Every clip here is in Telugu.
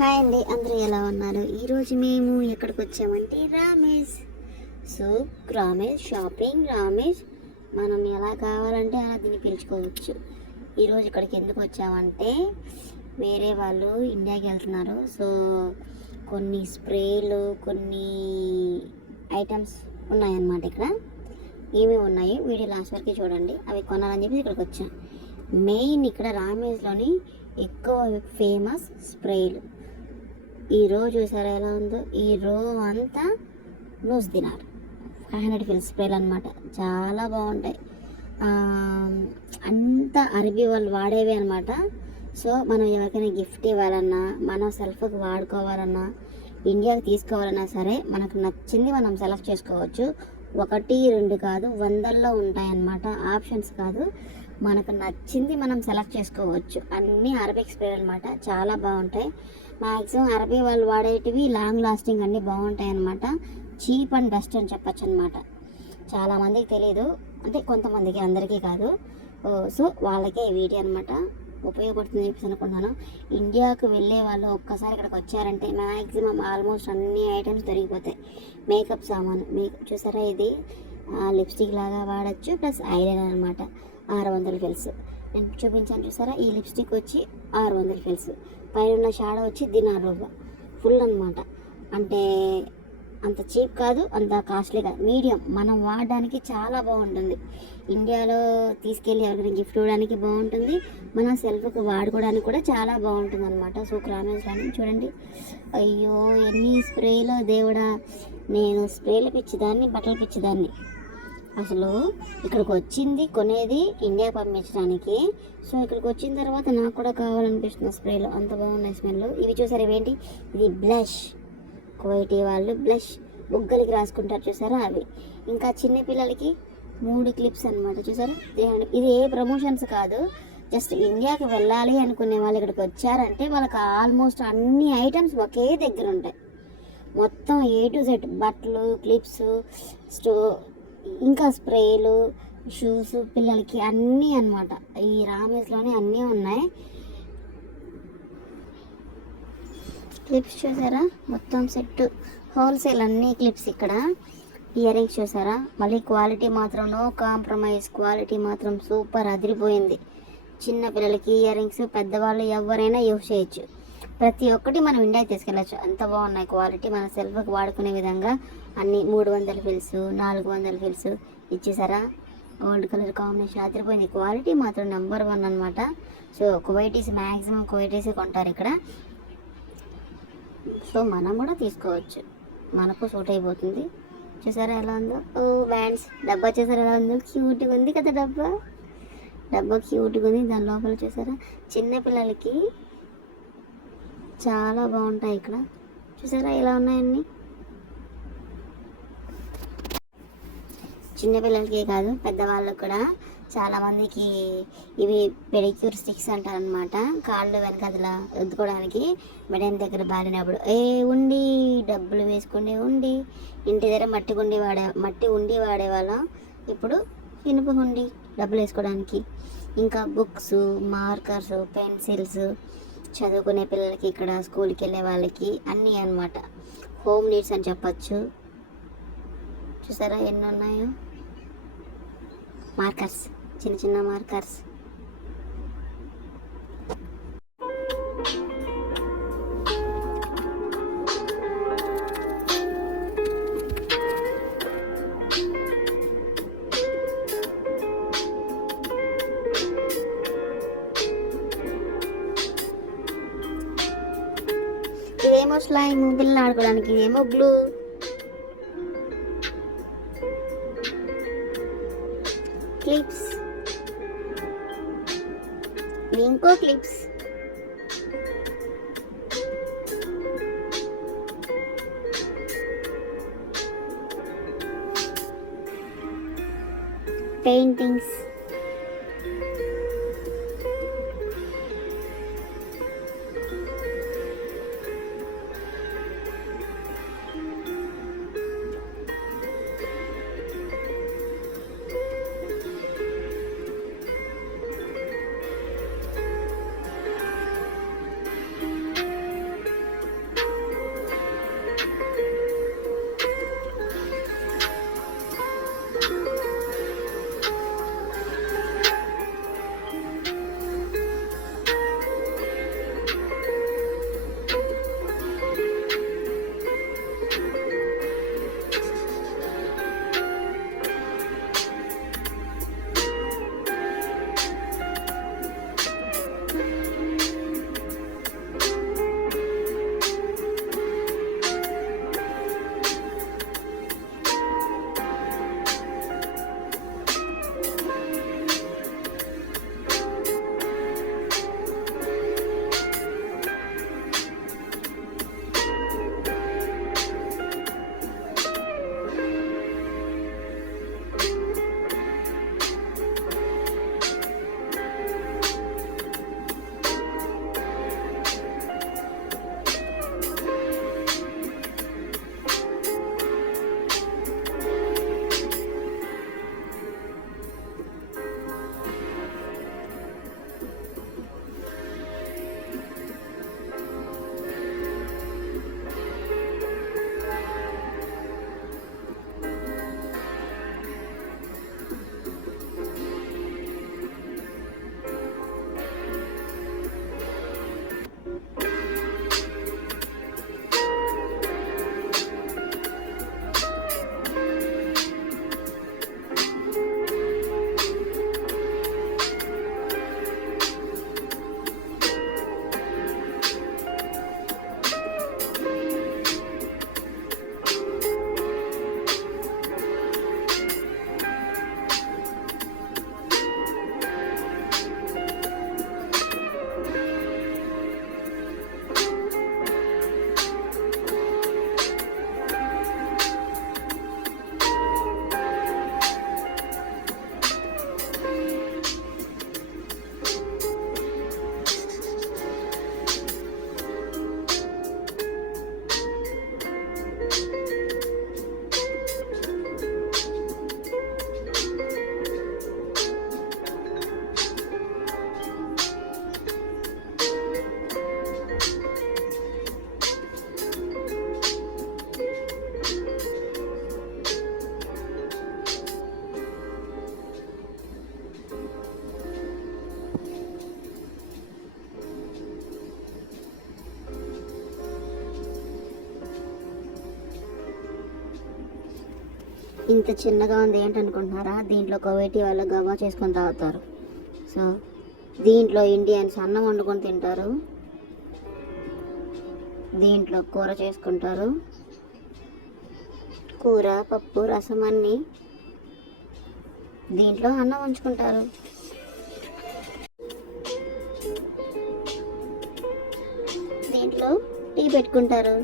హాయ్ అండి, అందరూ ఎలా ఉన్నారు? ఈరోజు మేము ఎక్కడికి వచ్చామంటే రామేష్. సో రామేష్ షాపింగ్, రామేష్ మనం ఎలా కావాలంటే అలా దీన్ని పిలుచుకోవచ్చు. ఈరోజు ఇక్కడికి ఎందుకు వచ్చామంటే వేరే వాళ్ళు ఇండియాకి వెళ్తున్నారు. సో కొన్ని స్ప్రేలు, కొన్ని ఐటమ్స్ ఉన్నాయన్నమాట. ఇక్కడ ఏమేమి ఉన్నాయి వీడియో లాస్ట్ వరకు చూడండి. అవి కొనాలని చెప్పి ఇక్కడికి వచ్చాం. మెయిన్ ఇక్కడ రామేష్లోని ఎక్కువ ఫేమస్ స్ప్రేలు. ఈ రో చూసారా ఎలా ఉందో? ఈ రో అంతా నూస్ దినార్ 500 ఫిల్ స్ప్రేలు అనమాట. చాలా బాగుంటాయి. అంతా అరబీ వాళ్ళు వాడేవి అనమాట. సో మనం ఎవరికైనా గిఫ్ట్ ఇవ్వాలన్నా, మనం సెల్ఫ్కి వాడుకోవాలన్నా, ఇండియాకి తీసుకోవాలన్నా సరే మనకు నచ్చింది మనం సెలెక్ట్ చేసుకోవచ్చు. 1, 2 కాదు, 100లో ఉంటాయన్నమాట. ఆప్షన్స్ కాదు, మనకు నచ్చింది మనం సెలెక్ట్ చేసుకోవచ్చు. అన్నీ అరబిక్ స్ప్రే అనమాట. చాలా బాగుంటాయి. మ్యాక్సిమం అరబీ వాళ్ళు వాడేటివి లాంగ్ లాస్టింగ్ అన్నీ బాగుంటాయి అన్నమాట. చీప్ అండ్ బెస్ట్ అని చెప్పచ్చు అనమాట. చాలామందికి తెలీదు, అంటే కొంతమందికి, అందరికీ కాదు. సో వాళ్ళకే ఈ వీడియో అనమాట ఉపయోగపడుతుంది చెప్పేసి అనుకుంటున్నాను. ఇండియాకు వెళ్ళే వాళ్ళు ఒక్కసారి ఇక్కడికి వచ్చారంటే మ్యాక్సిమం ఆల్మోస్ట్ అన్ని ఐటమ్స్ దొరికిపోతాయి. మేకప్ సామాను, చూసారా, ఇది లిప్స్టిక్ లాగా వాడచ్చు, ప్లస్ ఐలైనర్ అనమాట. 600 ఫిల్స్ నేను చూపించాను చూసారా. ఈ లిప్స్టిక్ వచ్చి 600 ఫిల్స్, పైన షాడో వచ్చి దినార్ ఫుల్ అనమాట. అంటే అంత చీప్ కాదు, అంత కాస్ట్లీ కాదు, మీడియం. మనం వాడడానికి చాలా బాగుంటుంది. ఇండియాలో తీసుకెళ్ళి ఎవరికైనా గిఫ్ట్ ఇవ్వడానికి బాగుంటుంది, మనం సెల్ఫ్కి వాడుకోవడానికి కూడా చాలా బాగుంటుంది అనమాట. సో రామేష్లోని చూడండి, అయ్యో ఎన్ని స్ప్రేలో దేవుడా. నేను స్ప్రేలు పిచ్చిదాన్ని, బట్టలు పిచ్చిదాన్ని. అసలు ఇక్కడికి వచ్చింది కొనేది ఇండియా పంపించడానికి. సో ఇక్కడికి వచ్చిన తర్వాత నాకు కూడా కావాలనిపిస్తుంది స్ప్రేలు. అంత బాగున్నాయి స్మెల్. ఇవి చూసారు, ఇవేంటి, ఇది బ్లష్. కువైటీ వాళ్ళు బ్లష్ బుగ్గలకి రాసుకుంటారు చూసారా, అవి. ఇంకా చిన్నపిల్లలకి 3 క్లిప్స్ అనమాట. చూసారా, ఇది ఏ ప్రమోషన్స్ కాదు, జస్ట్ ఇండియాకి వెళ్ళాలి అనుకునే వాళ్ళు ఇక్కడికి వచ్చారంటే వాళ్ళకి ఆల్మోస్ట్ అన్ని ఐటమ్స్ ఒకే దగ్గర ఉంటాయి. మొత్తం A to Z, బట్టలు, క్లిప్స్, ఇంకా స్ప్రేలు, షూస్, పిల్లలకి అన్నీ అనమాట. ఈ రామేష్లోనే అన్నీ ఉన్నాయి. క్లిప్స్ చూసారా, మొత్తం సెట్ హోల్సేల్ అన్ని క్లిప్స్ ఇక్కడ. ఇయర్ రింగ్స్ చూసారా, మళ్ళీ క్వాలిటీ మాత్రం నో కాంప్రమైజ్. క్వాలిటీ మాత్రం సూపర్, అదిరిపోయింది. చిన్న పిల్లలకి ఇయర్ రింగ్స్, పెద్దవాళ్ళు ఎవరైనా యూజ్ చేయొచ్చు. ప్రతి ఒక్కటి మనం ఇండియాకి తీసుకెళ్ళచ్చు, అంత బాగున్నాయి క్వాలిటీ. మన సెల్ఫ్కి వాడుకునే విధంగా అన్ని 300 ఫిల్స్, 400 ఫిల్స్ ఇచ్చేసారా. గోల్డ్ కలర్ కాంబినేషన్ అదిరిపోయింది. క్వాలిటీ మాత్రం నెంబర్ 1 అనమాట. సో కువైటీస్, మ్యాక్సిమం కువైటీస్ కొంటారు ఇక్కడ. సో మనం కూడా తీసుకోవచ్చు, మనకు సూట్ అయిపోతుంది. చూసారా ఎలా ఉందో? బ్యాండ్స్ డబ్బా చూసారా ఎలా ఉందో? క్యూట్గా ఉంది కదా డబ్బా క్యూట్గా ఉంది. దాని లోపల చూసారా, చిన్నపిల్లలకి చాలా బాగుంటాయి ఇక్కడ. చూసారా ఎలా ఉన్నాయన్నీ? చిన్నపిల్లలకే కాదు, పెద్దవాళ్ళకు కూడా. చాలామందికి ఇవి పెడిక్యూర్ స్టిక్స్ అంటారనమాట. కాళ్ళు వెనకదలా రుద్దుకోవడానికి మెడన్ దగ్గర బాలినప్పుడు ఉండి డబ్బులు వేసుకునే ఉండి. ఇంటి దగ్గర మట్టి ఉండి వాడేవాళ్ళం. ఇప్పుడు ఇనుప ఉండి డబ్బులు వేసుకోవడానికి. ఇంకా బుక్స్, మార్కర్స్, పెన్సిల్స్, చదువుకునే పిల్లలకి, ఇక్కడ స్కూల్కి వెళ్ళే వాళ్ళకి అన్నీ అనమాట. హోమ్ నీడ్స్ అని చెప్పచ్చు. చూసారా ఎన్ని ఉన్నాయో? మార్కర్స్, చిన్న చిన్న మార్కర్స్. ఇదేమో స్లైమ్, పిల్లలు ఆడుకోవడానికి. ఇదేమో గ్లూ. క్లిప్స్, ఇంకో క్లిప్స్. పెయింటింగ్స్. ఇంత చిన్నగా ఉంది ఏంటనుకుంటున్నారా? దీంట్లో కోవేటి వాళ్ళు గవ్వ చేసుకొని తాగుతారు. సో దీంట్లో ఇండియన్స్ అన్నం వండుకొని తింటారు, దీంట్లో కూర చేసుకుంటారు, కూర పప్పు రసం అన్నీ దీంట్లో అన్నం వంచుకుంటారు. దీంట్లో టీ పెట్టుకుంటారు.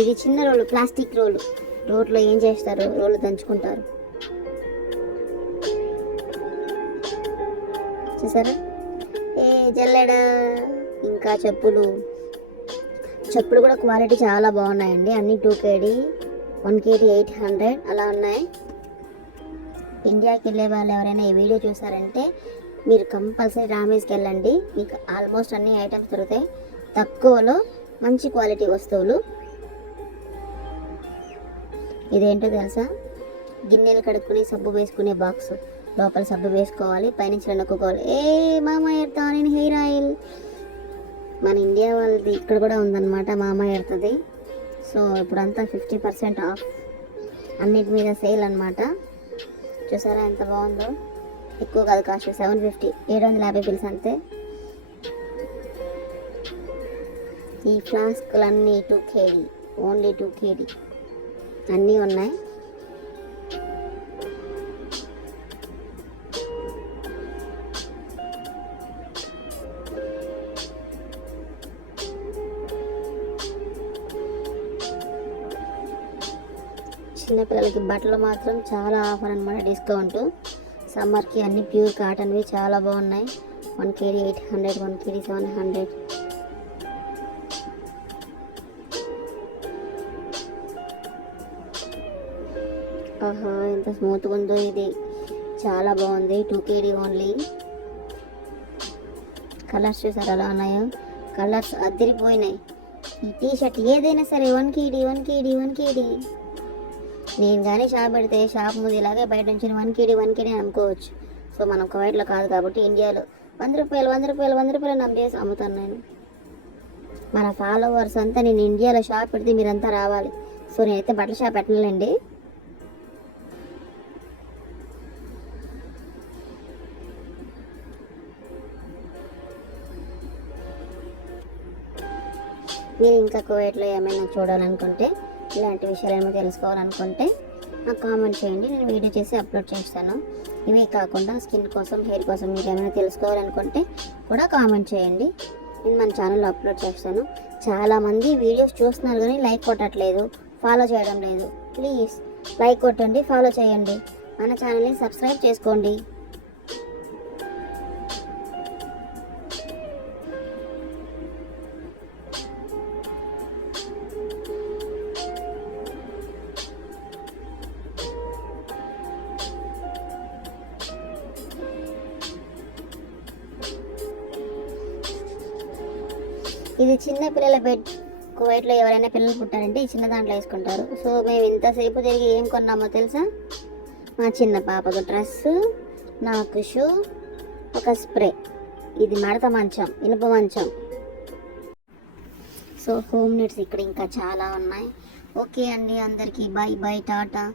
ఇది చిన్న రోలు, ప్లాస్టిక్ రోలు. రోట్లో ఏం చేస్తారు? రోలు దంచుకుంటారు. చూసారా? ఏ జల్లెడ. ఇంకా చెప్పులు కూడా క్వాలిటీ చాలా బాగున్నాయండి. అన్నీ 2 kg 1 kg 800 అలా ఉన్నాయి. ఇండియాకి వెళ్ళే వాళ్ళు ఎవరైనా ఈ వీడియో చూసారంటే మీరు కంపల్సరీ రామేజ్కి వెళ్ళండి. మీకు ఆల్మోస్ట్ అన్ని ఐటమ్స్ దొరుకుతాయి తక్కువలో, మంచి క్వాలిటీ వస్తువులు. ఇదేంటో తెలుసా? గిన్నెలు కడుక్కుని సబ్బు వేసుకునే బాక్స్. లోపల సబ్బు వేసుకోవాలి, పైనుంచి నొక్కుకోవాలి. మామా ఎర్త్ ఆనియన్ హెయిర్ ఆయిల్. మన ఇండియా వాళ్ళది ఇక్కడ కూడా ఉందన్నమాట, మామా ఎర్త్ది. సో ఇప్పుడంతా 50% ఆఫ్, అన్నిటి మీద సేల్ అన్నమాట. చూసారా ఎంత బాగుందో? ఎక్కువ కాదు కాస్ట్, 750, 750 పిల్స్ అంతే. ఈ ఫ్లాస్కులన్నీ 2 kg, ఓన్లీ 2 kg అన్నీ ఉన్నాయి. చిన్నపిల్లలకి బట్టలు మాత్రం చాలా ఆఫర్ అనమాట, డిస్కౌంట్. సమ్మర్కి అన్ని ప్యూర్ కాటన్వి చాలా బాగున్నాయి. 1 kg 800, 1 kg 700. ఆహా ఎంత స్మూత్గా ఉందో, ఇది చాలా బాగుంది. 2 kg ఓన్లీ. కలర్స్ చూసారు ఎలా ఉన్నాయో? కలర్స్ అదిరిపోయినాయి. ఈ టీషర్ట్ ఏదైనా సరే 1 kg 1 kg 1 kg. నేను కానీ షాప్ పెడితే షాప్ ముందు ఇలాగే బయట నుంచి 1 kg అమ్ముకోవచ్చు. సో మనం కువైట్లో కాదు కాబట్టి ఇండియాలో 100 రూపాయలు 100 రూపాయలు 100 రూపాయలు నమ్మేసి అమ్ముతాను నేను. మన ఫాలోవర్స్ అంతా నేను ఇండియాలో షాప్ పెడితే మీరంతా రావాలి. సో నేనైతే బట్టల షాప్ పెట్టలేండి. మీరు ఇంకా కువైట్లో ఏమైనా చూడాలనుకుంటే, ఇలాంటి విషయాలు ఏమైనా తెలుసుకోవాలనుకుంటే నాకు కామెంట్ చేయండి, నేను వీడియో చేసి అప్లోడ్ చేస్తాను. ఇవే కాకుండా స్కిన్ కోసం, హెయిర్ కోసం మీరు ఏమైనా తెలుసుకోవాలనుకుంటే కూడా కామెంట్ చేయండి, నేను మన ఛానల్లో అప్లోడ్ చేస్తాను. చాలామంది వీడియోస్ చూస్తున్నారు కానీ లైక్ కొట్టట్లేదు, ఫాలో చేయడం లేదు. ప్లీజ్ లైక్ కొట్టండి, ఫాలో చేయండి, మన ఛానల్ని సబ్స్క్రైబ్ చేసుకోండి. ఇది చిన్న పిల్లల బెడ్. కువైట్లో ఎవరైనా పిల్లలు పుట్టారంటే ఈ చిన్న దాంట్లో వేసుకుంటారు. సో మేము ఇంతసేపు తిరిగి ఏం కొన్నామో తెలుసా? మా చిన్న పాపకు డ్రెస్సు, నాకు షూ, ఒక స్ప్రే. ఇది మడత మంచం, ఇనుప మంచం. సో హోమ్ నీడ్స్ ఇక్కడ ఇంకా చాలా ఉన్నాయి. ఓకే అండి, అందరికీ బాయ్ బాయ్, టాటా.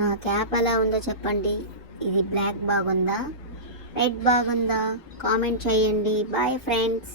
నా క్యాప్ ఎలా ఉందో చెప్పండి. ఇది బ్లాక్ బాగుందా, రెడ్ బాగుందా? కామెంట్ చేయండి. Bye friends.